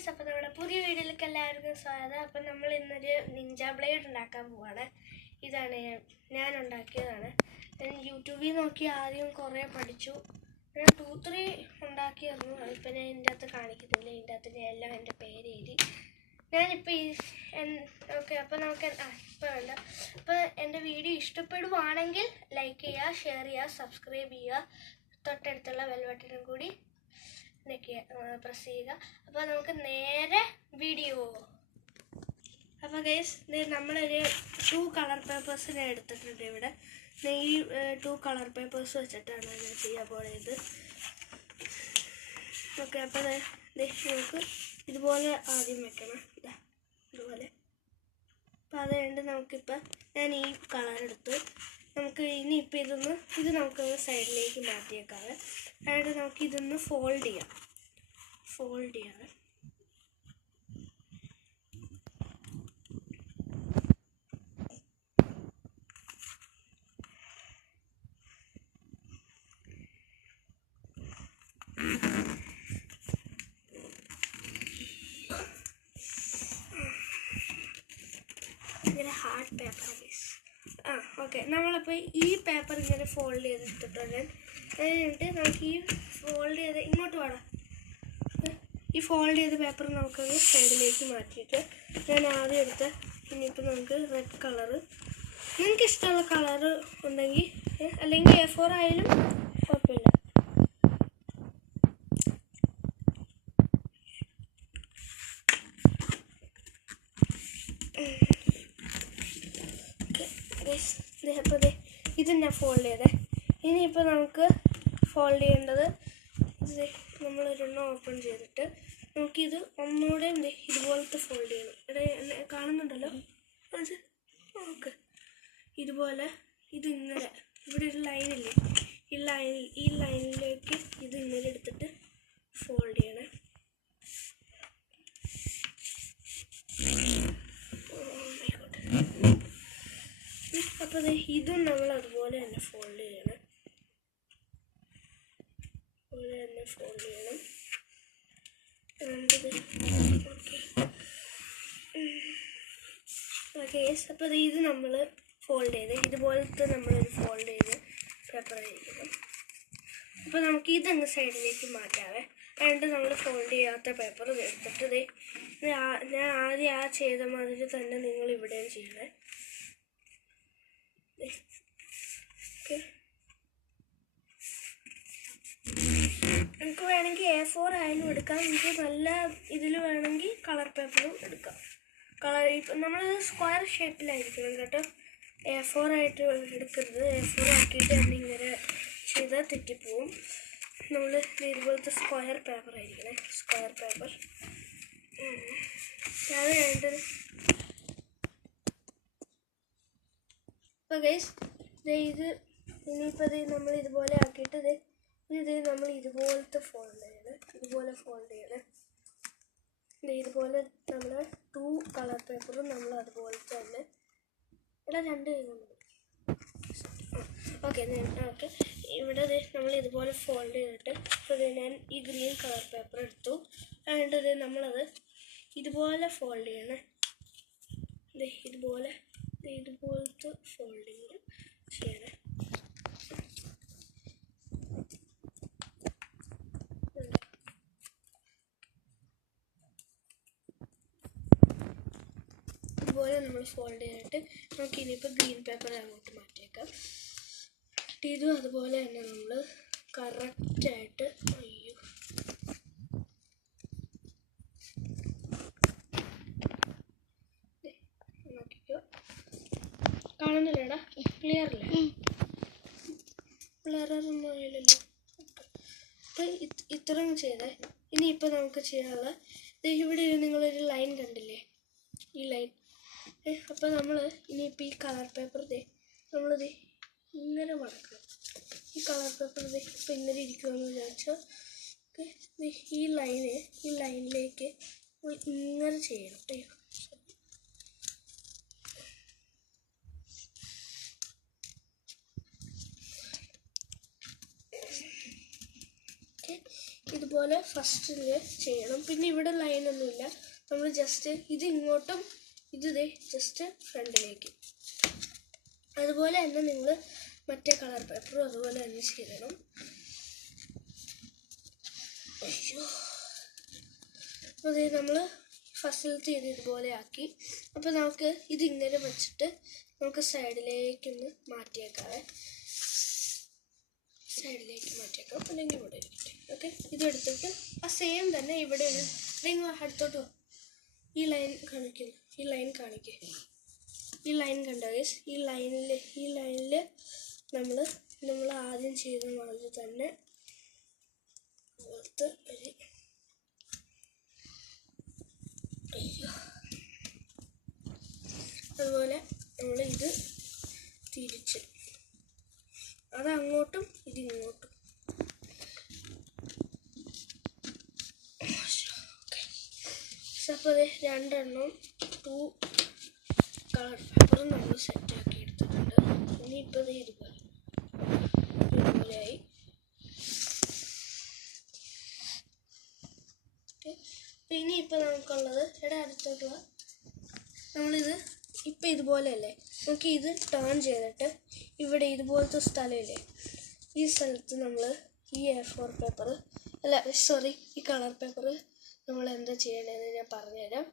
Guys, അപ്പോൾ നമ്മുടെ പുതിയ വീഡിയോയിലേക്ക് എല്ലാവർക്കും സ്വാഗതം. അപ്പം നമ്മൾ ഇന്നൊരു നിഞ്ച ബ്ലേഡ് ഉണ്ടാക്കാൻ പോവാണ്. ഇതാണ് ഞാൻ ഉണ്ടാക്കിയതാണ്. ഞാൻ യൂട്യൂബിൽ നോക്കി ആദ്യം കുറേ പഠിച്ചു. ഞാൻ 2-3 ഉണ്ടാക്കിയിരുന്നു. ഇപ്പം ഞാൻ ഇതിൻ്റെ അകത്ത് കാണിക്കുന്നില്ല. ഇതിൻ്റെ അകത്ത് എല്ലാം എൻ്റെ പേര് എഴുതി. ഞാനിപ്പോൾ ഓക്കെ, അപ്പോൾ നമുക്ക് ഇപ്പോൾ വേണ്ട. അപ്പോൾ എൻ്റെ വീഡിയോ ഇഷ്ടപ്പെടുവാണെങ്കിൽ ലൈക്ക് ചെയ്യുക, ഷെയർ ചെയ്യുക, സബ്സ്ക്രൈബ് ചെയ്യുക. തൊട്ടടുത്തുള്ള ബെൽ ബട്ടണും കൂടി പ്രസ് ചെയ്യുക. അപ്പോൾ നമുക്ക് നേരെ വീഡിയോ. അപ്പോൾ ഗൈസ്, നമ്മളൊരു 2 കളർ പേപ്പേഴ്സിനെ എടുത്തിട്ടുണ്ട്. ഇവിടെ ഈ 2 കളർ പേപ്പേഴ്സ് വെച്ചിട്ടാണ് ഞാൻ ചെയ്യാൻ പോകുന്നത്. ഓക്കെ, അപ്പോൾ നമുക്ക് ഇതുപോലെ ആദ്യം വെക്കണം. ഇതുപോലെ. അപ്പോൾ അത് കഴിഞ്ഞിട്ട് നമുക്കിപ്പോൾ ഞാൻ ഈ കളർ എടുത്തു. നമുക്ക് ഇനിയിപ്പോൾ ഇത് നമുക്കൊന്ന് സൈഡിലേക്ക് മാറ്റിയേക്കാതെ. അതായത് നമുക്ക് ഇതൊന്ന് ഫോൾഡ് ചെയ്യാം. ഇങ്ങനെ ഹാർഡ് പേപ്പർ. ഓക്കെ, നമ്മളപ്പോൾ ഈ പേപ്പർ ഇങ്ങനെ ഫോൾഡ് ചെയ്തിട്ടുണ്ട്. എന്നിട്ട് നമുക്ക് ഈ ഫോൾഡ് ചെയ്ത് ഇങ്ങോട്ട് വേണം. ഈ ഫോൾഡ് ചെയ്ത പേപ്പർ നമുക്കത് സൈഡിലേക്ക് മാറ്റിയിട്ട് ഞാൻ ആദ്യം എടുത്ത ഇനിയിപ്പോൾ നമുക്ക് റെഡ് കളറ്, നിങ്ങൾക്ക് ഇഷ്ടമുള്ള കളറ് ഉണ്ടെങ്കിൽ, അല്ലെങ്കിൽ A4 ആയാലും കുഴപ്പമില്ല. അപ്പോൾ ഇത് ഞാൻ ഫോൾഡ് ചെയ്തേ. ഇനിയിപ്പോൾ നമുക്ക് ഫോൾഡ് ചെയ്യേണ്ടത് നമ്മളൊരെണ്ണം ഓപ്പൺ ചെയ്തിട്ട് നമുക്കിത് ഒന്നുകൂടെ ഇതുപോലത്തെ ഫോൾഡ് ചെയ്യണം. ഇവിടെ കാണുന്നുണ്ടല്ലോ അത്. ഓക്കെ, ഇതുപോലെ ഇതിങ്ങനെ ഇവിടെ ഒരു ലൈനില്ലേ, ഈ ലൈനിലേക്ക് ഇത് ഇങ്ങനെ എടുത്തിട്ട് ഫോൾഡ് ചെയ്യണം. അപ്പോൾ ഇതും നമ്മൾ അതുപോലെ തന്നെ ഫോൾഡ് ചെയ്യണം. ഓക്കെ, അപ്പോൾ ഇത് നമ്മൾ ഫോൾഡ് ചെയ്ത് ഇതുപോലത്തെ നമ്മളൊരു ഫോൾഡ് ചെയ്ത് പേപ്പർ ആയിരിക്കണം. അപ്പോൾ നമുക്ക് ഇതങ്ങ് സൈഡിലേക്ക് മാറ്റാവേ. എന്നിട്ട് നമ്മൾ ഫോൾഡ് ചെയ്യാത്ത പേപ്പർ എടുത്തിട്ട് ഞാൻ ആദ്യം ചെയ്ത മാതിരി തന്നെ നിങ്ങൾ ഇവിടെയും ചെയ്യണേ. ഓക്കെ, നമുക്ക് വേണമെങ്കിൽ A4 ആയാലും എടുക്കാം. നമുക്ക് നല്ല ഇതിൽ വേണമെങ്കിൽ കളർ പേപ്പറും എടുക്കാം. ഇപ്പം നമ്മൾ സ്ക്വയർ ഷേപ്പിലായിരിക്കണം കേട്ടോ. A4 ആയിട്ട് എടുക്കരുത്. A4 ആക്കിയിട്ട് തന്നെ ഇങ്ങനെ ചെയ്താൽ തെറ്റിപ്പോവും. നമ്മൾ ഇതുപോലത്തെ സ്ക്വയർ പേപ്പർ ആയിരിക്കണേ. സ്ക്വയർ പേപ്പർ അത് വേണ്ടത്. അപ്പോൾ ഗൈസ്, ഇത് ഇനിയിപ്പോൾ നമ്മൾ ഇതുപോലെ ആക്കിയിട്ട് നമ്മൾ ഇതുപോലത്തെ ഫോൾഡ് ചെയ്യണം. ഇതുപോലെ നമ്മൾ 2 കളർ പേപ്പറും നമ്മൾ അതുപോലത്തെ തന്നെ 2 ചെയ്യുന്നുണ്ട്. ഓക്കെ, ഇവിടെ നമ്മൾ ഇതുപോലെ ഫോൾഡ് ചെയ്തിട്ട് ഇപ്പോൾ ഞാൻ ഈ ഗ്രീൻ കളർ പേപ്പർ എടുത്തു. എന്നിട്ട് നമ്മളത് ഇതുപോലെ ഫോൾഡ് ചെയ്യണേ. ഇതുപോലത്തെ ഫോൾഡിങ് ചെയ്യണേ. ഇതുപോലെ നമ്മൾ ഫോൾഡ് ചെയ്തിട്ട് നമുക്ക് ഇനിയിപ്പോൾ ഗ്രീൻ പേപ്പർ അങ്ങോട്ട് മാറ്റിയേക്കാം. ഇതും അതുപോലെ തന്നെ നമ്മൾ കറക്റ്റായിട്ട് നോക്കിക്കോ. കാണുന്നില്ലേടാ? ക്ലിയറല്ലേ? ബ്ലറൊന്നും ആയില്ലല്ലോ. അപ്പോൾ ഇത്രയും ചെയ്തേ. ഇനിയിപ്പോൾ നമുക്ക് ചെയ്യാനുള്ള ഇവിടെ നിങ്ങളൊരു ലൈൻ കണ്ടില്ലേ, ഈ ലൈൻ. അപ്പോൾ നമ്മൾ ഇനിയിപ്പോൾ ഈ കളർ പേപ്പർ നമ്മളിത് ഇങ്ങനെ മടക്കണം. ഈ കളർ പേപ്പർ ഇപ്പോൾ ഇങ്ങനെ ഇരിക്കുമെന്ന് വിചാരിച്ചാൽ ഈ ലൈനിലേക്ക് ഇങ്ങനെ ചെയ്യണം. ഇതുപോലെ ഇതുപോലെ ഫസ്റ്റിൽ ചെയ്യണം. പിന്നെ ഇവിടെ ലൈനൊന്നുമില്ല, നമ്മൾ ജസ്റ്റ് ഇത് ഇങ്ങോട്ടും ഇത് ജസ്റ്റ് ഫ്രണ്ടിലേക്ക്. അതുപോലെ തന്നെ നിങ്ങൾ മറ്റേ കളർ പേപ്പറും അതുപോലെ തന്നെ ചെയ്യണം. അപ്പോൾ നമ്മൾ ഫസ്റ്റിലത്തെ ഇതുപോലെ ആക്കി. അപ്പോൾ നമുക്ക് ഇതിങ്ങനെ വെച്ചിട്ട് നമുക്ക് സൈഡിലേക്കൊന്ന് മാറ്റിയേക്കാവേ. സൈഡിലേക്ക് മാറ്റിയേക്കാം, അല്ലെങ്കിൽ ഇവിടെ ഇരിക്കട്ടെ. ഓക്കെ, ഇതെടുത്തിട്ട് ആ സെയിം തന്നെ ഇവിടെ ഒരു നിങ്ങൾ അടുത്തോട്ട് ഈ ലൈൻ കാണിക്കുന്നു. ഈ ലൈൻ കാണിക്കുക. ഈ ലൈൻ കണ്ടോ ഗൈസ്? ഈ ലൈനിൽ നമ്മൾ ആദ്യം ചെയ്ത മാതിരി തന്നെ അതുപോലെ നമ്മൾ ഇത് തിരിച്ച് അതങ്ങോട്ടും ഇതിങ്ങോട്ടും. അപ്പോൾ രണ്ടെണ്ണം 2 കളർ പേപ്പറും നമ്മൾ സെറ്റാക്കി എടുത്തിട്ടുണ്ട്. ഇനിയിപ്പോൾ ഇതുപോലെയായി. ഇനിയിപ്പോൾ നമുക്കുള്ളത് അടുത്തോട്ടുള്ള നമ്മളിത് ഇപ്പം ഇതുപോലെയല്ലേ, നമുക്ക് ഇത് ടേൺ ചെയ്തിട്ട് ഇവിടെ ഇതുപോലത്തെ സ്ഥലമില്ലേ, ഈ സ്ഥലത്ത് നമ്മൾ ഈ A4 പേപ്പർ ഈ കളർ പേപ്പർ നമ്മൾ എന്താ ചെയ്യേണ്ടതെന്ന് ഞാൻ പറഞ്ഞുതരാം.